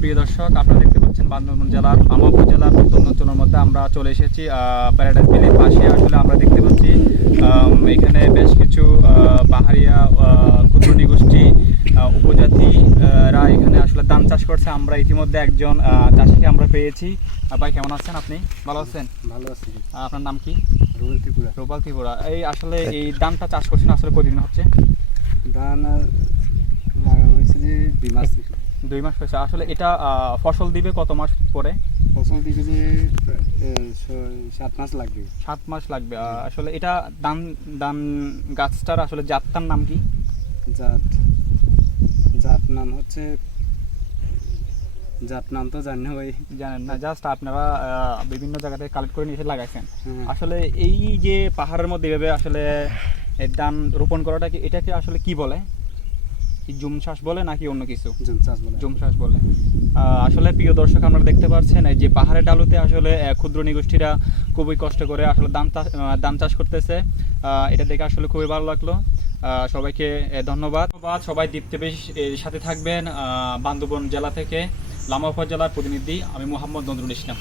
প্রিয় দর্শক, আপনারা দেখতে পাচ্ছেন বান্দরবান জেলার লামা উপজেলার প্রত্যন্ত অঞ্চলের মধ্যে আমরা চলে এসেছি। প্যারাডাইস ভ্যালির পাশে আসলে আমরা দেখতে পাচ্ছি এখানে বেশ কিছু পাহাড়িয়া ক্ষুদ্র নৃগোষ্ঠী উপজাতিরা এখানে আসলে ধান চাষ করছে। আমরা ইতিমধ্যে একজন চাষিকে আমরা পেয়েছি। ভাই, কেমন আছেন? আপনি ভালো আছেন? ভালো আছি। আপনার নাম কি? রুবেল ত্রিপুরা। রূপাল ত্রিপুরা। আসলে এই ধানটা চাষ করছেন আসলে কতদিন হচ্ছে? ধান লাগানো হয়েছে যে 2 মাস। 2 মাস হয়েছে। আসলে এটা ফসল দিবে কত মাস পরে? ফসল দিকে যে 7 মাস লাগবে। 7 মাস লাগবে। আসলে এটা ধান ধান গাছটার আসলে জাতটার নাম কি? জাত নাম হচ্ছে, জাত নাম তো জানি না ভাই। জানেন না, জাস্ট আপনারা বিভিন্ন জায়গাতে কালেক্ট করে নিয়ে এসে লাগাইছেন। হ্যাঁ। আসলে এই যে পাহাড়ের মধ্যে এভাবে আসলে এই ধান রোপণ করাটা কি, এটাকে আসলে কি বলে? কি জুম চাষ বলে নাকি অন্য কিছু? জুম চাষ বলে। জুম চাষ বলে। আসলে প্রিয় দর্শক, আপনারা দেখতে পাচ্ছেন এই যে পাহাড়ের ডালুতে আসলে ক্ষুদ্র নৃগোষ্ঠীরা খুবই কষ্ট করে আসলে ধান চাষ করতেছে। এটা দেখে আসলে খুবই ভালো লাগলো। সবাইকে ধন্যবাদ। সবাই দীপ্তি টিভির সাথে থাকবেন। বান্দরবান জেলা থেকে লামা উপজেলার প্রতিনিধি আমি মোহাম্মদ নজরুল ইসলাম।